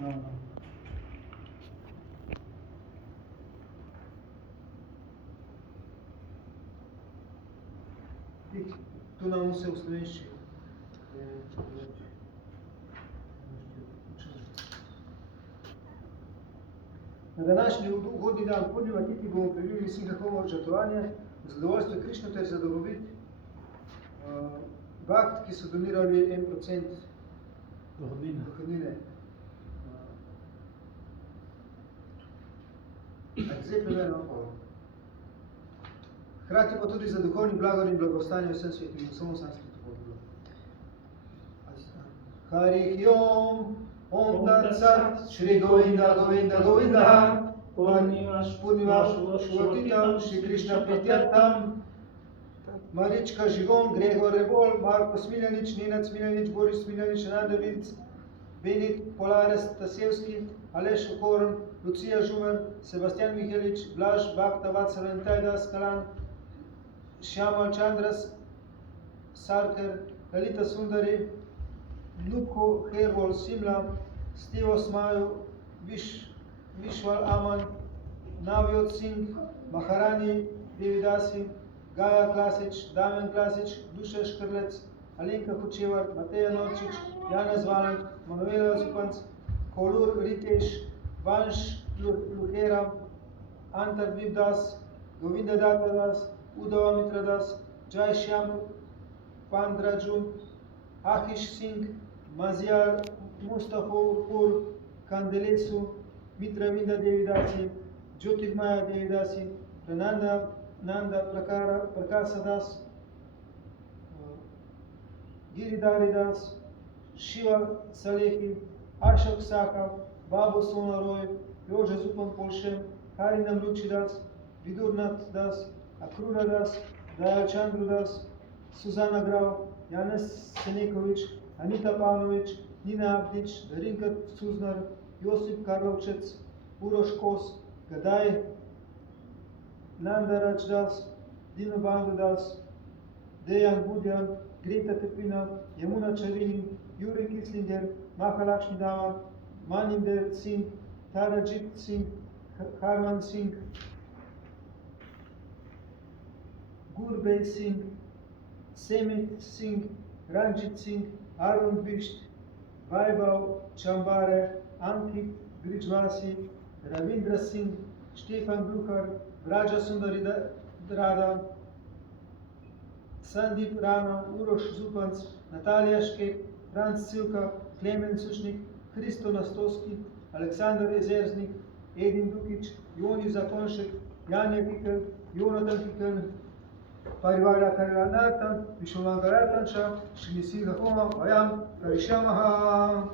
No. Tu nam se v slovenščini. Na današnji ugodni dan Purnima Titi bomo preživeli Sinhahovo žrtvovanje, zadovoljstvo Krišno ter za dobrobit Bhakt, ki so donirali 1% dohodnine. Zdaj preverjamo pa. Hkrati pa tudi za duhovni blagor in blagostanje vsem svetu in samo sanskritu Bogu. Harih Yom, Om Tat Sat, Shri Govinda, Govinda, Govinda, Purnimaš, Shuvatitam, Shri Krishna Prityartam, Marička Žigon, Gregor Rebol, Marko Smiljanič, Nenad Smiljanič, Boris Smiljanič, Nadavic, Benit Polares Tasevski, Aleš Okorn, Lucija Žumer, Sebastian Mihelič, Blaž, Bhakta Vatsalan Tajdas Kalan, Shyamal Chandras, Sarkar, Lalita Sundari, Nukho Hervol Simla, Stevo Smaju, Vishwal Aman, Navyot Singh, Maharani Devidasi, Gaja Klasič, Damjan Klasič, Duša Škrlec, Alenka Hočevar, Mateja Norčič, Janez Valant, Manuela Zupanc, Kolur Ritesh, Vanš Luhera, Antar Vibdas, Govinda Datta Das, Udava Mitra Das, Jai Shyam Pandrajun, Ahish Singh, Maziar Mustafapur, Kandelesu, Mitra Vinda Devidasi, Jyotirmaya Devidasi, Nanda Prakasa Das, Giridhari Das, Shiva Salehi, Ashok Saka, Babu Sona Roy, Jože Zupan Polšem, Harinam Luči Das, Vidurnath Das, Akrura Das, Dayal Chandru Das, Suzana Grau, Janez Senekovič, Anita Pavlovič, Nina Abdič, Darinka Suznar, Josip Karlovčec, Uroš Kos, Gadaj, Nandaraj Das, Dino Bandu Das, Dejan Budjan, Greta Tepina, Yamuna Charini, Yuri Kislinger, Mahalakshmi Dama, Maninder Singh, Tarajit Singh, Harman Singh, Gurbei Singh, Semit Singh, Ranjit Singh, Arun Bisht, Vaibhav Chambare, Ankit Grijvasi, Ravindra Singh, Stefan Bruhar, Vraja Sundari Rada, Sandip Rana, Uroš Zupanc, Natalija Škep, Franc Silka, Klemen Sušnik, Hristo Nastoski, Aleksandar Jezerznik, Edin Dukič, Joni Zakonšek, Janja Kikel, Jonathan Kikel, Parivara Karanatan, Vishwamangaratan Shah, Shri Singhahoma, Vayam, Karishamaha.